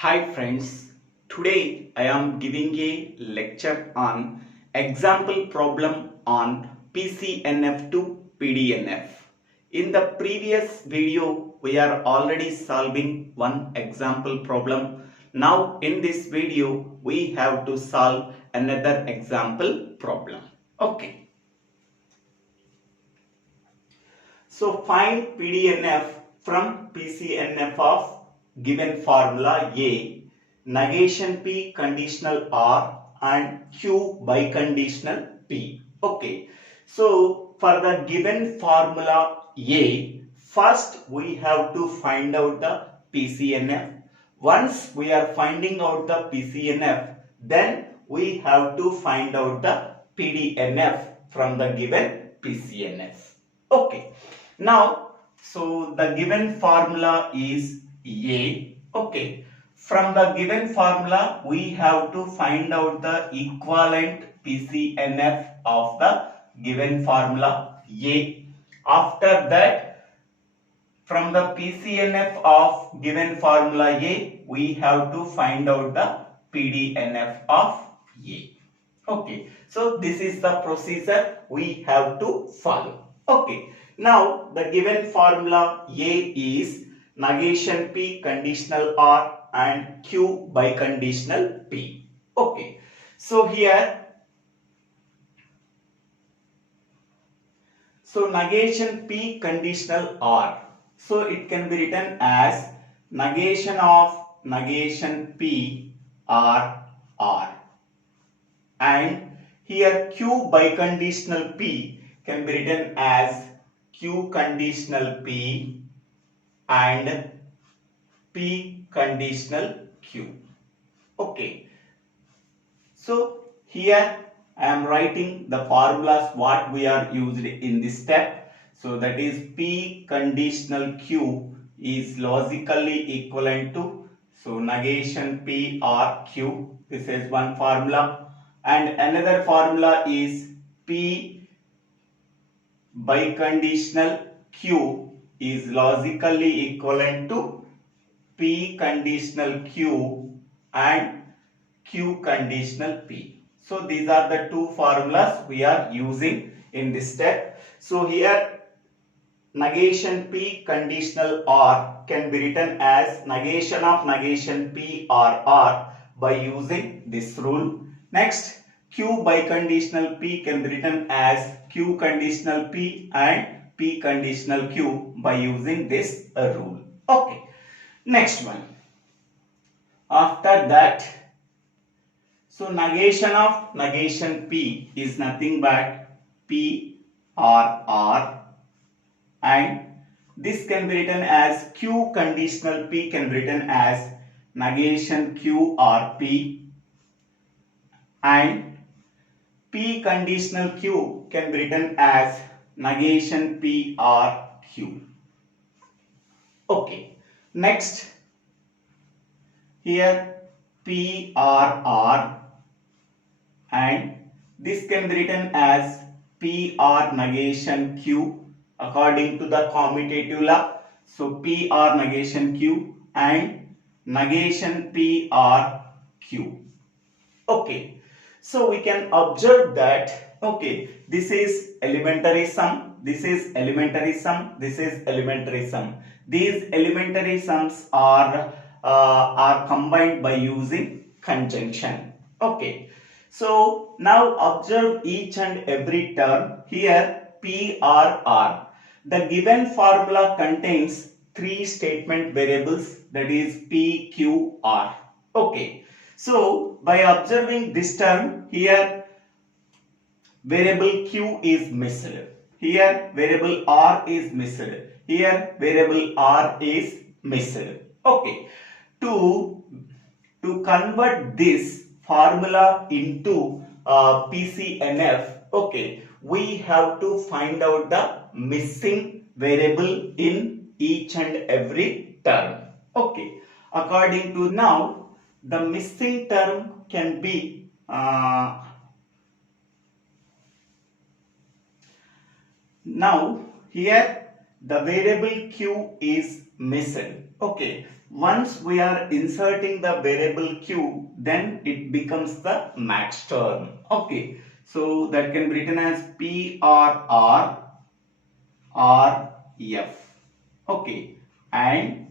Hi friends, today I am giving a lecture on example problem on PCNF to PDNF. In the previous video, we are already solving one example problem. Now in this video, we have to solve another example problem. Okay. So find PDNF from PCNF of given formula A, negation P conditional R and Q biconditional P. Okay. So for the given formula A, first we have to find out the PCNF. Once we are finding out the PCNF, then we have to find out the PDNF from the given PCNF. Okay. Now, so the given formula is A. Okay. From the given formula, we have to find out the equivalent PCNF of the given formula A. After that, from the PCNF of given formula A, we have to find out the PDNF of A. Okay. So this is the procedure we have to follow. Okay. Now the given formula A is negation P conditional R and Q biconditional P. Okay. So here, negation P conditional R. So it can be written as negation of negation P R R. And here Q biconditional P can be written as Q conditional P and P conditional Q. Okay. So here I am writing the formulas what we are used in this step. So that is P conditional Q is logically equivalent to, so negation P R Q. This is one formula. And another formula is P biconditional Q is logically equivalent to P conditional Q and Q conditional P. So these are the two formulas we are using in this step. So here negation P conditional R can be written as negation of negation P or R by using this rule. Next, Q biconditional P can be written as Q conditional P and P conditional Q by using this rule. Okay. Next one. After that, so negation of negation P is nothing but P or R, and this can be written as Q conditional P can be written as negation Q or P, and P conditional Q can be written as negation P or Q. Okay. Next, here P or R, and this can be written as P or negation Q according to the commutative law. So P or negation Q and negation P or Q. Okay. So we can observe that, okay, this is elementary sum, this is elementary sum, this is elementary sum. These elementary sums are combined by using conjunction. Okay. So now observe each and every term. Here P or R. The given formula contains three statement variables, that is P, Q, R. Okay. So by observing this term, here variable Q is missed. Here variable R is missed. Here variable R is missed. Okay. To convert this formula into PCNF, okay, we have to find out the missing variable in each and every term. Okay. According to now, the missing term can be now here the variable Q is missing. Okay. Once we are inserting the variable q, then it becomes the max term. Okay, so that can be written as PRR RF. Okay, and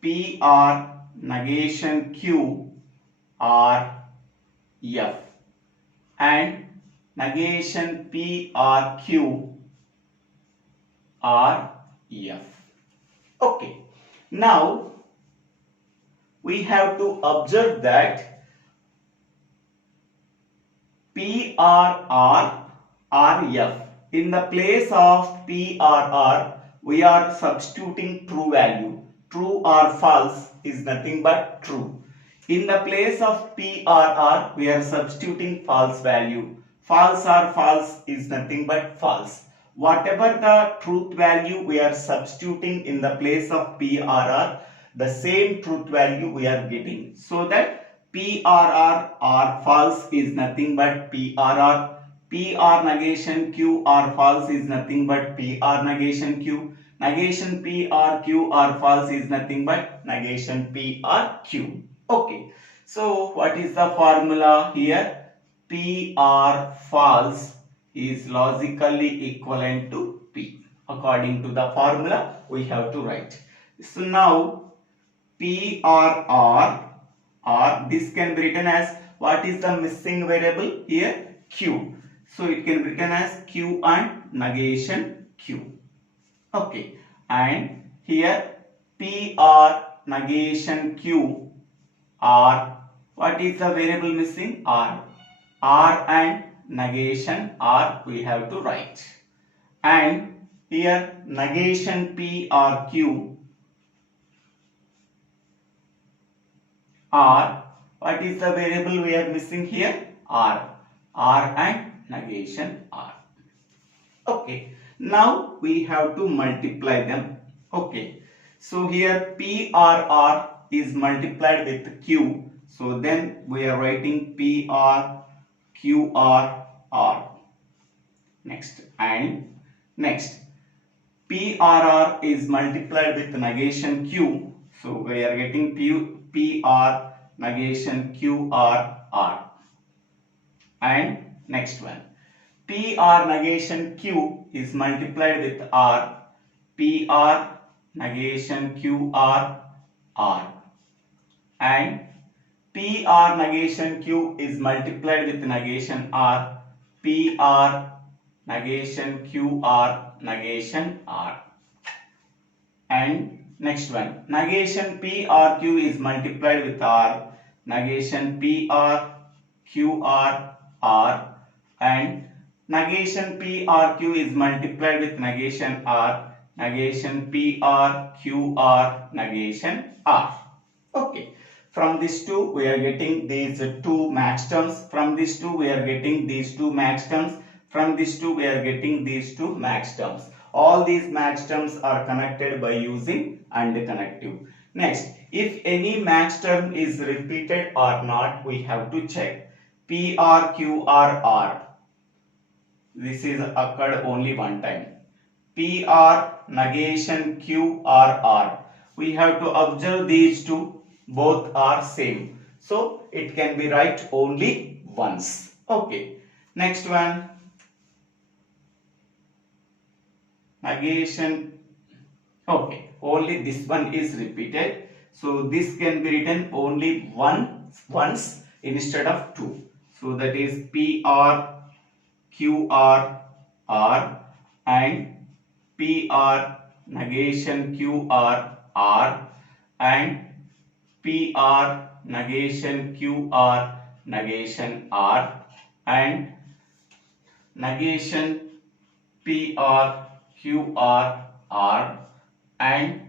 PR negation Q RF and negation PRQ RF. Okay, now we have to observe that PRR RF, in the place of PRR we are substituting true value. True or false is nothing but true. In the place of PRR we are substituting false value. False or false is nothing but false. Whatever the truth value we are substituting in the place of PRR, the same truth value we are getting. So that PRR or false is nothing but PRR. PR negation Q or false is nothing but PR negation Q. Negation P or Q or false is nothing but negation P or Q. Okay. So what is the formula here? P or false is logically equivalent to P. According to the formula we have to write. So now P or R, this can be written as, what is the missing variable here? Q. So it can be written as Q and negation Q. Okay, and here PR negation Q R, what is the variable missing? R. R and negation R we have to write. And here negation P or Q R, what is the variable we are missing here? R. R and negation R. Okay, now we have to multiply them. Okay, so here PRR is multiplied with Q, so then we are writing PR QR R. Next, and next PRR is multiplied with negation Q, so we are getting PR negation QR R. And next one, PR negation Q is multiplied with R, PR negation QR R. And PR negation Q is multiplied with negation R, PR negation QR negation R. And next one, negation PRQ is multiplied with R, negation PR QR R. And negation PRQ is multiplied with negation R, negation PRQR negation R. Okay, from these two we are getting these two max terms, from these two we are getting these two max terms, from these two we are getting these two max terms. All these max terms are connected by using AND connective. Next, if any max term is repeated or not, we have to check. PRQRR, this is occurred only one time. PR negation QRR, we have to observe these two, both are same, so it can be right only once. Okay, next one, negation. Okay, only this one is repeated, so this can be written only once instead of two. So that is PR QR R and PR negation QR R and PR negation QR negation R and negation PR QR R and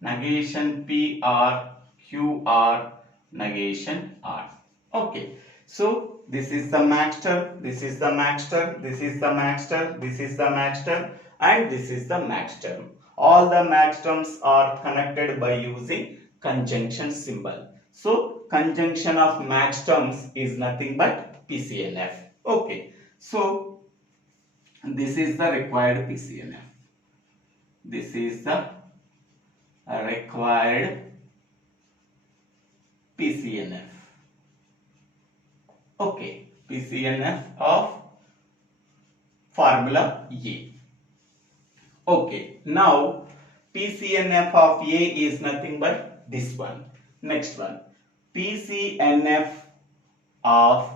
negation PR QR negation R. Okay, so this is the max term, this is the max term, this is the max term, this is the max term, and this is the max term. All the max terms are connected by using conjunction symbol. So conjunction of max terms is nothing but PCNF. Okay, so this is the required PCNF. This is the required PCNF. Okay, PCNF of formula A. Okay, now PCNF of A is nothing but this one. Next one, PCNF of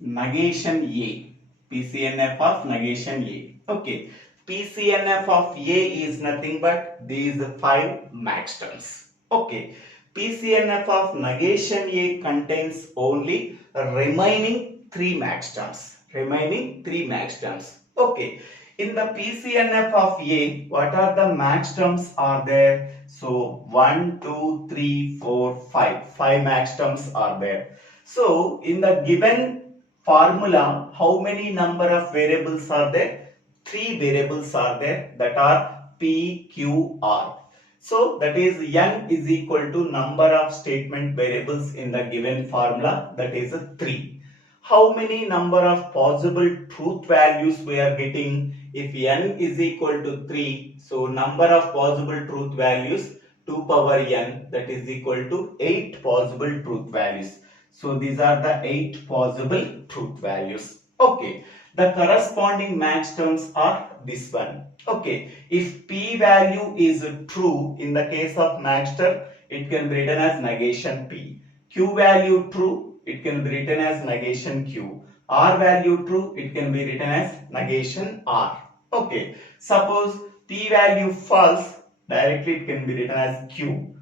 negation A. PCNF of negation A. Okay, PCNF of A is nothing but these 5 max terms. Okay, PCNF of negation A contains only remaining 3 max terms. Remaining 3 max terms. Okay, in the PCNF of A, what are the max terms are there? So 1, 2, 3, 4, 5. 5 max terms are there. So in the given formula, how many number of variables are there? 3 variables are there, that are P, Q, R. So that is n is equal to number of statement variables in the given formula, that is 3. How many number of possible truth values we are getting? If n is equal to 3, so number of possible truth values 2 power n, that is equal to 8 possible truth values. So these are the 8 possible truth values. Okay, the corresponding max terms are this one. Okay, if P value is true, in the case of max term, it can be written as negation P. Q value true, it can be written as negation Q. R value true, it can be written as negation R. Okay, suppose P value false, directly it can be written as Q.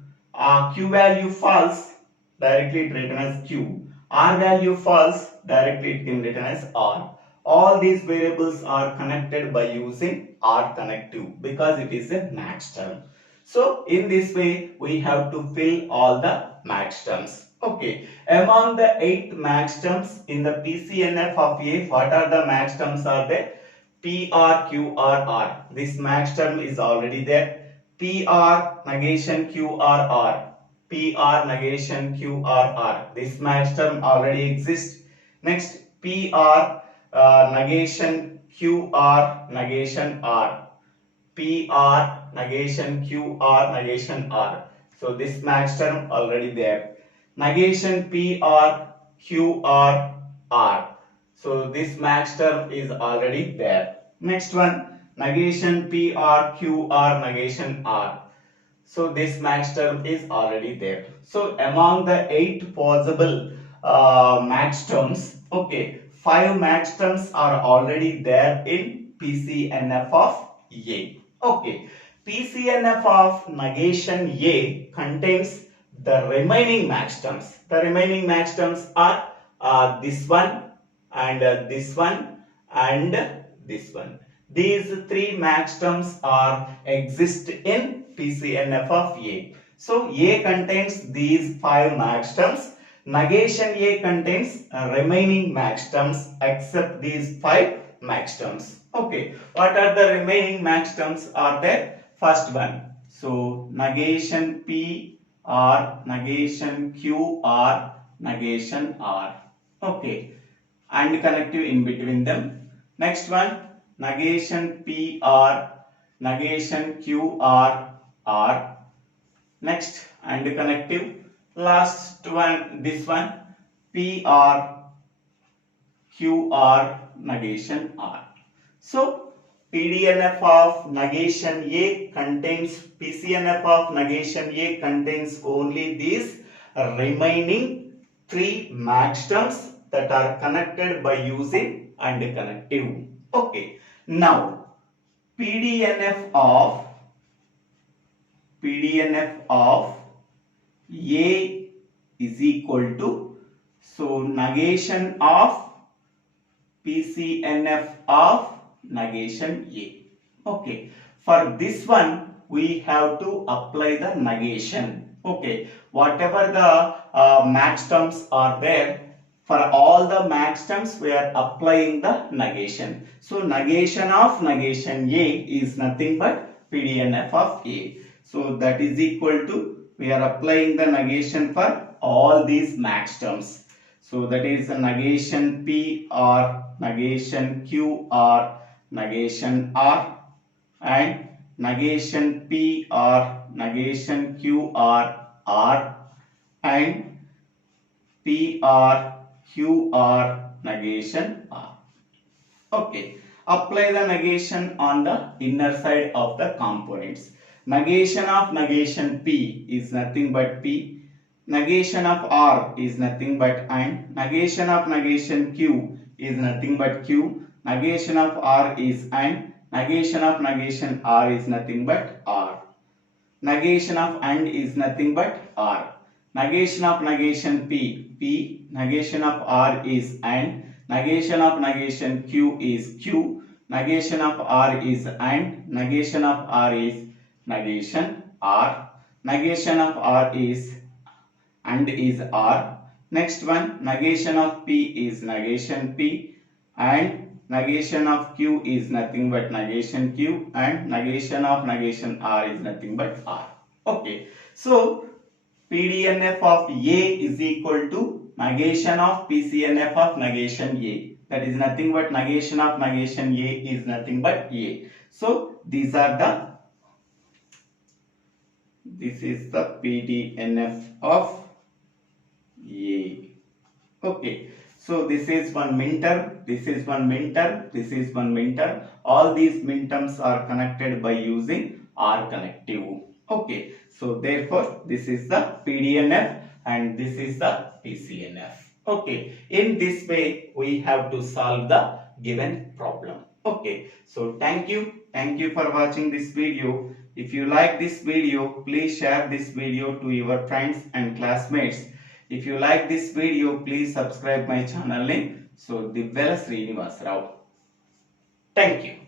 Q value false, directly it written as Q. R value false, directly it can be written as R. All these variables are connected by using R connective because it is a max term. So in this way we have to fill all the max terms. Okay, among the 8 max terms in the PCNF of A, what are the max terms are there? PR, QR, R. This max term is already there. PR negation QR, R. PR negation QRR. This max term already exists. Next, PR negation QR negation R. PR negation QR negation R. So this max term already there. Negation PR QR R. So this max term is already there. Next one, negation PR QR negation R. So this max term is already there. So among the 8 possible max terms, okay, 5 max terms are already there in PCNF of A. Okay, PCNF of negation A contains the remaining max terms. The remaining max terms are this one and this one and this one. These 3 max terms are exist in PCNF of A. So A contains these 5 max terms. Negation A contains remaining max terms except these 5 max terms. Okay, what are the remaining max terms are there? First one, so negation P or negation Q or negation R. Okay, and connective in between them. Next one, negation P R, negation Q R R. Next, and connective. Last one, this one, P R Q R negation R. So PDNF of negation A contains, PCNF of negation A contains only these remaining 3 max terms that are connected by using and connective. Okay, now PDNF of A is equal to, so negation of PCNF of negation A. Okay, for this one we have to apply the negation. Okay, whatever the max terms are there, for all the max terms we are applying the negation. So negation of negation A is nothing but PDNF of A. So that is equal to, we are applying the negation for all these max terms. So that is the negation P or negation Q or negation R and negation P or negation Q or R and PR, QR, negation R. Okay, apply the negation on the inner side of the components. Negation of negation P is nothing but P. Negation of R is nothing but and. Negation of negation Q is nothing but Q. Negation of R is and. Negation of negation R is nothing but R. Negation of and is nothing but R. Negation of negation P, P. Negation of R is and. Negation of negation Q is Q. Negation of R is and. Negation of R is negation R. Negation of R is and is R. Next one, negation of P is negation P and negation of Q is nothing but negation Q and negation of negation R is nothing but R. Okay, so PDNF of A is equal to negation of PCNF of negation A. That is nothing but negation of negation A is nothing but A. So these are this is the PDNF of A. Okay, so this is one minterm, this is one minterm, this is one minterm. All these minterms are connected by using R connective. Okay, so therefore this is the PDNF and this is the PCNF. Okay, in this way we have to solve the given problem. Okay, so thank you for watching this video. If you like this video, please share this video to your friends and classmates. If you like this video, please subscribe my channel name. So Divvela Srinivas Rao. Thank you.